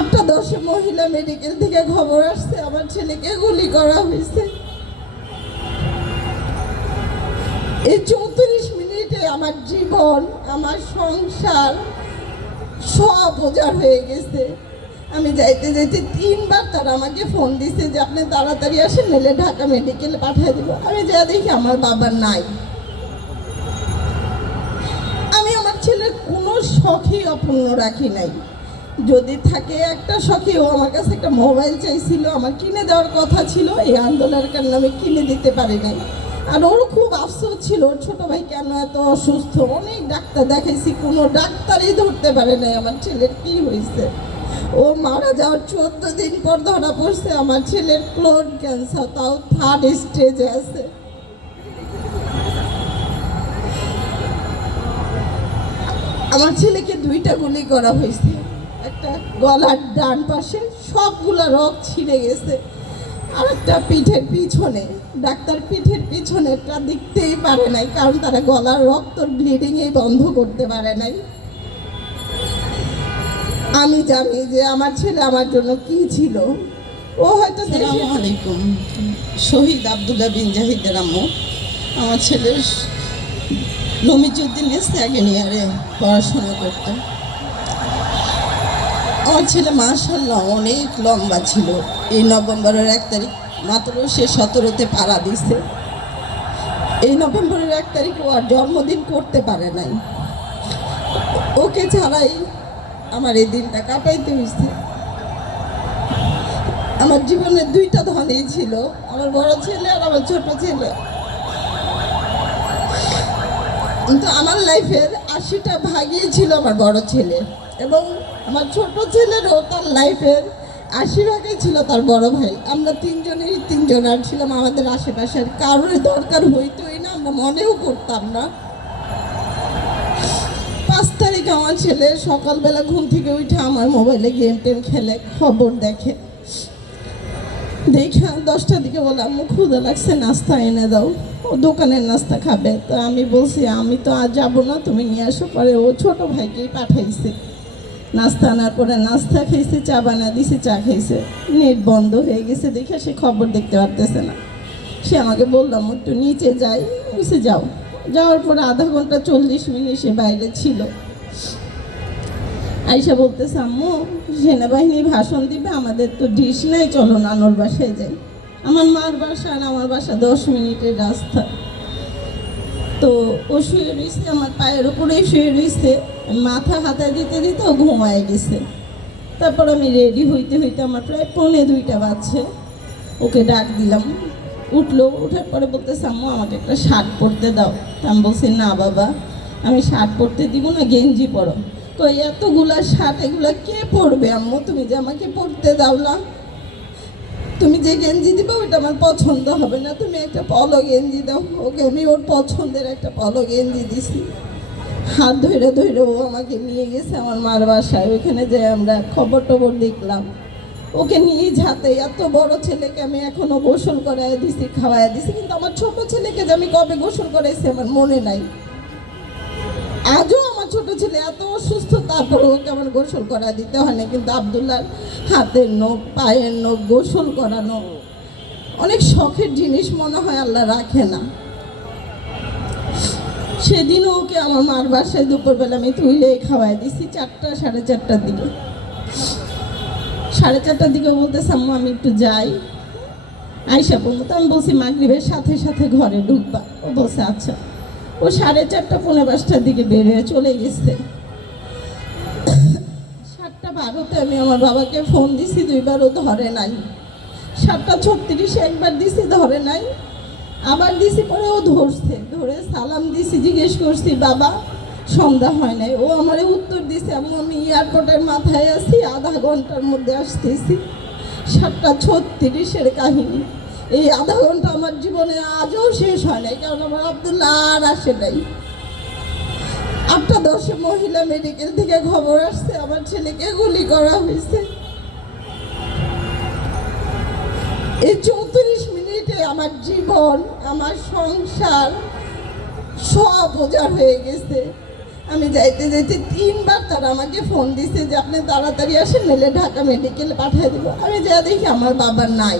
আটটা দশে মহিলা মেডিকেল থেকে খবর আসছে, আমার ছেলেকে গুলি করা হয়েছে। এই চৌত্রিশ মিনিটে আমার জীবন, আমার সংসার সব উজাড় হয়ে গেছে। আমি যাইতে যাইতে তিনবার তারা আমাকে ফোন দিছে যে, আপনি তাড়াতাড়ি আসেন নিলে ঢাকা মেডিকেল পাঠিয়ে দিব। আমি যা দেখি আমার বাবা নাই। আমি আমার ছেলের কোনো শখই অপূর্ণ রাখি নাই। যদি থাকে একটা শখে ও আমার কাছে একটা মোবাইল চাইছিল, আমার কিনে দেওয়ার কথা ছিল, এই আন্দোলনের আমি কিনে দিতে পারি নাই। আর ওর খুব আফসোস ছিল, ওর ছোট ভাই কেন এত অসুস্থ? অনেক ডাক্তার দেখাইছি, কোনো ডাক্তারই ধরতে পারে নাই। আমার ছেলের কি হয়েছে ও মারা যাওয়ার চোদ্দ দিন পর ধরা পড়ছে, আমার ছেলের ক্লোন ক্যান্সার, তাও থার্ড স্টেজে আছে। আমার ছেলেকে দুইটা গুলি করা হয়েছে। একটা গলার ডান পাশে সবগুলা রক ছিঁড়ে গেছে। আর একটা পিঠের পিছনে, ডাক্তার পিঠের পিছনেরটা দেখতেই পারে নাই, কারণ তারা গলার রক্ত ব্লিডিংই বন্ধ করতে পারে নাই। আমি জানি যে আমার ছেলে আমার জন্য কি ছিল। ও হয়তো আলাইকুম। শহীদ আবদুল্লাহ বিন জাহিদের আম্মু। আমার ছেলে নমিজুদ্দিন সেকেন্ড ইয়ারে পড়াশোনা করত আমার ছেলে মার্শাল্লাহ অনেক লম্বা ছিল। এই নভেম্বরের এক তারিখ মাত্র সে সতেরোতে পাড়া দিছে। এই নভেম্বরের এক তারিখে ও আর জন্মদিন করতে পারে নাই। ওকে ছাড়াই আমার এই দিনটা কাটাইতে হয়েছে আমার জীবনে দুইটা ধনেই ছিল, আমার বড় ছেলে আর আমার ছোট ছেলে। কিন্তু আমার লাইফের আশিটা ভাগই ছিল আমার বড় ছেলে। এবং আমার ছোট ছেলেরও তার লাইফের আশি ভাগই ছিল তার বড় ভাই। আমরা তিনজনেরই তিনজন আর ছিলাম, আমাদের আশেপাশের কারোর দরকার হইতোই না, আমরা মনেও করতাম না। পাঁচ তারিখ আমার ছেলে সকালবেলা ঘুম থেকে উঠে আমার মোবাইলে গেম টেম খেলে, খবর দেখে। দেখা দশটার দিকে বলে আম্মু ক্ষুদা লাগছে, নাস্তা এনে দাও। ও দোকানের নাস্তা খাবে। তো আমি বলছি, আমি তো আর যাব না, তুমি নিয়ে আসো। পরে ও ছোট ভাইকেই পাঠাইছে। নাস্তা আনার পরে নাস্তা খেয়েছে চা বানা দিছে, চা খেয়েছে নেট বন্ধ হয়ে গেছে দেখে সে খবর দেখতে পারতেছে না। সে আমাকে বললাম একটু নিচে যাই। বলছে, যাও। যাওয়ার পরে আধা ঘণ্টা চল্লিশ মিনিট সে বাইরে ছিল। আইসা বলতেছে, আম্মু, সেনাবাহিনী ভাষণ দিবে, আমাদের তো ডিশ নেই, চলো নানোর বাসায় যাই। আমার মার বাসা আর আমার বাসা দশ মিনিটের রাস্তা। তো ও শুয়ে রয়েছে আমার পায়ের উপরেই শুয়ে রয়েছে মাথা হাতা দিতে দিতে ও ঘুমায় গেছে। তারপর আমি রেডি হইতে হইতে আমার প্রায় পৌনে দুইটা বাজছে, ওকে ডাক দিলাম। উঠল, উঠার পরে বলতে আম্মু, আমাকে একটা শার্ট পরতে দাও। আমি বলছি, না বাবা, আমি শার্ট পরতে দিব না, গেঞ্জি পরো। তো এতগুলা শার্ট, এগুলা কে পরবে, আম্মু? তুমি যে আমাকে পরতে দাও না। তুমি যে গেঞ্জি দিবে ওইটা আমার পছন্দ হবে না। তুমি একটা পলো গেঞ্জি দাও। ওকে আমি ওর পছন্দের একটা পলো গেঞ্জি দিছি। হাত ধরে ধরে ও আমাকে নিয়ে গেছে আমার মার বাসায়। ওইখানে যে আমরা খবর টবর দেখলাম। ওকে নিয়ে যাতে এত বড় ছেলেকে আমি এখনও গোসল করায় দিছি খাওয়াই দিছি। কিন্তু আমার ছোট ছেলেকে যে আমি কবে গোসল করাইছি আমার মনে নাই। আজও ছোট ছেলে, এত অসুস্থ, তারপরে ওকে আমার গোসল করা দিতে হয় না। কিন্তু আবদুল্লার হাতের নখ, পায়ের নখ, গোসল করানো অনেক শখের জিনিস মনে হয় আল্লাহ রাখে না। সেদিনও ওকে আমার মার বাসায় দুপুরবেলা আমি তুইলে খাওয়াই দিছি চারটা, সাড়ে চারটার দিকে। সাড়ে চারটার দিকে বলতেছে, আম্মু, আমি একটু যাই। আইসা বলব তো আমি বলছি মাগরিবের সাথে সাথে ঘরে ঢুকবা। ও বলছে আচ্ছা। ও সাড়ে চারটা, পৌনে পাঁচটার দিকে বের হয়ে চলে গেছে। সাতটা বারোতে আমি আমার বাবাকে ফোন দিছি দুইবারও ধরে নাই। সাতটা ছত্রিশে একবার দিছি, ধরে নাই। আবার দিছি পরে ও ধরছে, ধরে সালাম দিছি, জিজ্ঞেস করছি, বাবা, সন্ধ্যা হয় নাই। ও আমারে উত্তর দিছে আমি আমি এয়ারপোর্টের মাথায় আছি, আধা ঘণ্টার মধ্যে আসতেছি। সাতটা ছত্রিশের কাহিনী। এই আধা ঘণ্টা আমার জীবনে আজও শেষ হয় নাই, কারণ আমার আবদুল্লাহ আর আসে নাই। আটটা দশে মহিলা মেডিকেল থেকে খবর আসছে, আমার ছেলেকে গুলি করা হয়েছে। এই চৌত্রিশ মিনিটে আমার জীবন, আমার সংসার সব উজাড় হয়ে গেছে। আমি যাইতে যাইতে তিনবার তারা আমাকে ফোন দিছে যে, আপনি তাড়াতাড়ি আসেন, নাহলে ঢাকা মেডিকেলে পাঠিয়ে দিব। আমি যা দেখি আমার বাবা নাই।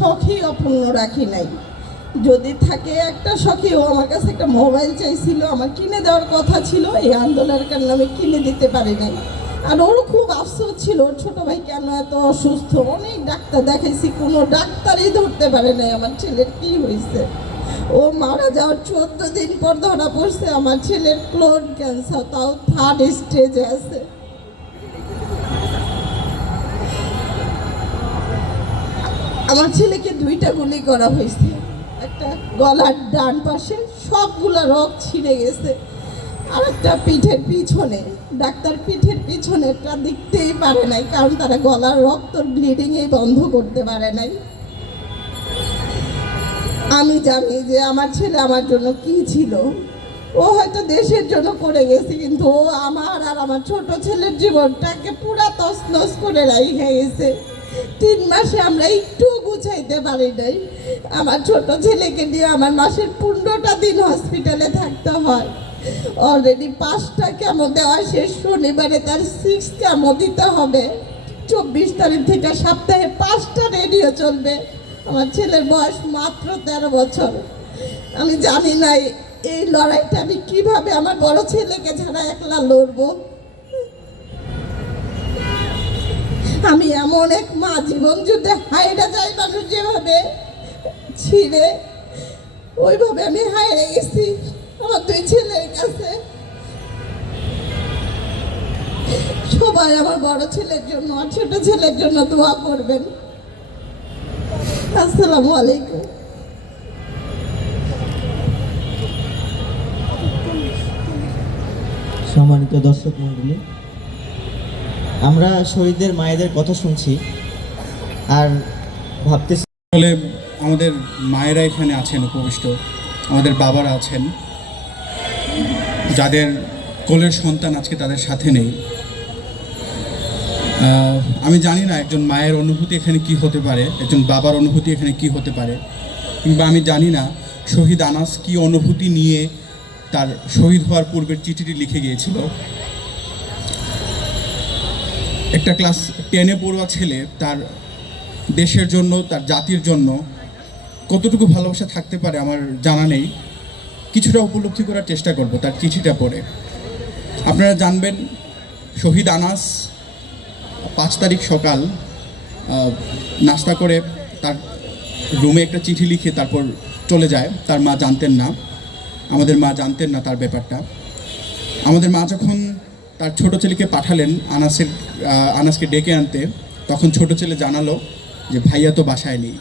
শখই অপূর্ণ রাখি নাই। যদি থাকে একটা শখে ও আমার কাছে একটা মোবাইল চাইছিল, আমার কিনে দেওয়ার কথা ছিল, এই আন্দোলনের কারণে আমি কিনে দিতে পারি নাই। আর ওর খুব আফসোস ছিল, ওর ছোট ভাই কেন এত অসুস্থ? অনেক ডাক্তার দেখাইছি, কোনো ডাক্তারই ধরতে পারে নাই। আমার ছেলের কি হয়েছে ও মারা যাওয়ার চোদ্দ দিন পর ধরা পড়ছে, আমার ছেলের ক্লোন ক্যান্সার, তাও থার্ড স্টেজে আছে। আমার ছেলেকে দুইটা গুলি করা হয়েছে। একটা গলার ডান পাশে সবগুলো রক ছিঁড়ে গেছে, আর একটা পিঠের পিছনে। ডাক্তার পিঠের পিছনেরটা দেখতেই পারে নাই, কারণ তারা গলার রক্ত ব্লিডিংই বন্ধ করতে পারে নাই। আমি জানি যে আমার ছেলে আমার জন্য কি ছিল। ও হয়তো দেশের জন্য করে গেছে, কিন্তু ও আমার আর আমার ছোট ছেলের জীবনটাকে পুরা তছনছ করে রাইখে গেছে। তিন মাসে আমরা একটু গুছাইতে পারি নাই। আমার ছোট ছেলেকে নিয়ে আমার মাসের পনেরোটা দিন হসপিটালে থাকতে হয়। অলরেডি পাঁচটা কেমো দেওয়া শেষ। শনিবারে তার সিক্স কেমো দিতে হবে। চব্বিশ তারিখ থেকে সপ্তাহে পাঁচটা রেডিও চলবে। আমার ছেলের বয়স মাত্র তেরো বছর। আমি জানি না, এই- লড়াইটা আমি কীভাবে আমার বড় ছেলেকে ছাড়া একলা লড়বো? আমি এমন এক মা জীবন যুদ্ধে হাইরা যাই মানুষ যেভাবে ছিঁড়ে, ওইভাবে আমি হাইরে গেছি আমার দুই ছেলের কাছে। সবাই আমার বড় ছেলের জন্য আর ছোট ছেলের জন্য দোয়া করবেন। আসসালামু আলাইকুম। সম্মানিত দর্শক মণ্ডলী আমরা শহীদদের, মায়েদের কথা শুনছি আর ভাবতেছি আসলে আমাদের মায়েরা এখানে আছেন, উপবিষ্ট। আমাদের বাবারা আছেন। যাদের কোলের সন্তান আজকে তাদের সাথে নেই। আমি জানি না একজন মায়ের অনুভূতি এখানে কি হতে পারে, একজন বাবার অনুভূতি এখানে কি হতে পারে, কিংবা আমি জানি না শহীদ আনাস কি অনুভূতি নিয়ে তার শহীদ হওয়ার পূর্বের চিঠিটি লিখে গিয়েছিল। একটা ক্লাস টেনে পড়ুয়া ছেলে তার দেশের জন্য, তার জাতির জন্য কতটুকু ভালোবাসা থাকতে পারে আমার জানা নেই। কিছুটা উপলব্ধি করার চেষ্টা করব তার চিঠিটা পড়ে। আপনারা জানবেন, শহীদ আনাস পাঁচ তারিখ সকাল নাস্তা করে তার রুমে একটা চিঠি লিখে তারপর চলে যায়। তার মা জানতেন না। আমাদের মা জানতেন না তার ব্যাপারটা। আমাদের মা যখন তার ছোট ছেলেকে পাঠালেন আনাসের আনাসকে ডেকে আনতে। তখন ছোট ছেলে জানালো যে, ভাইয়া তো বাসায় নেই।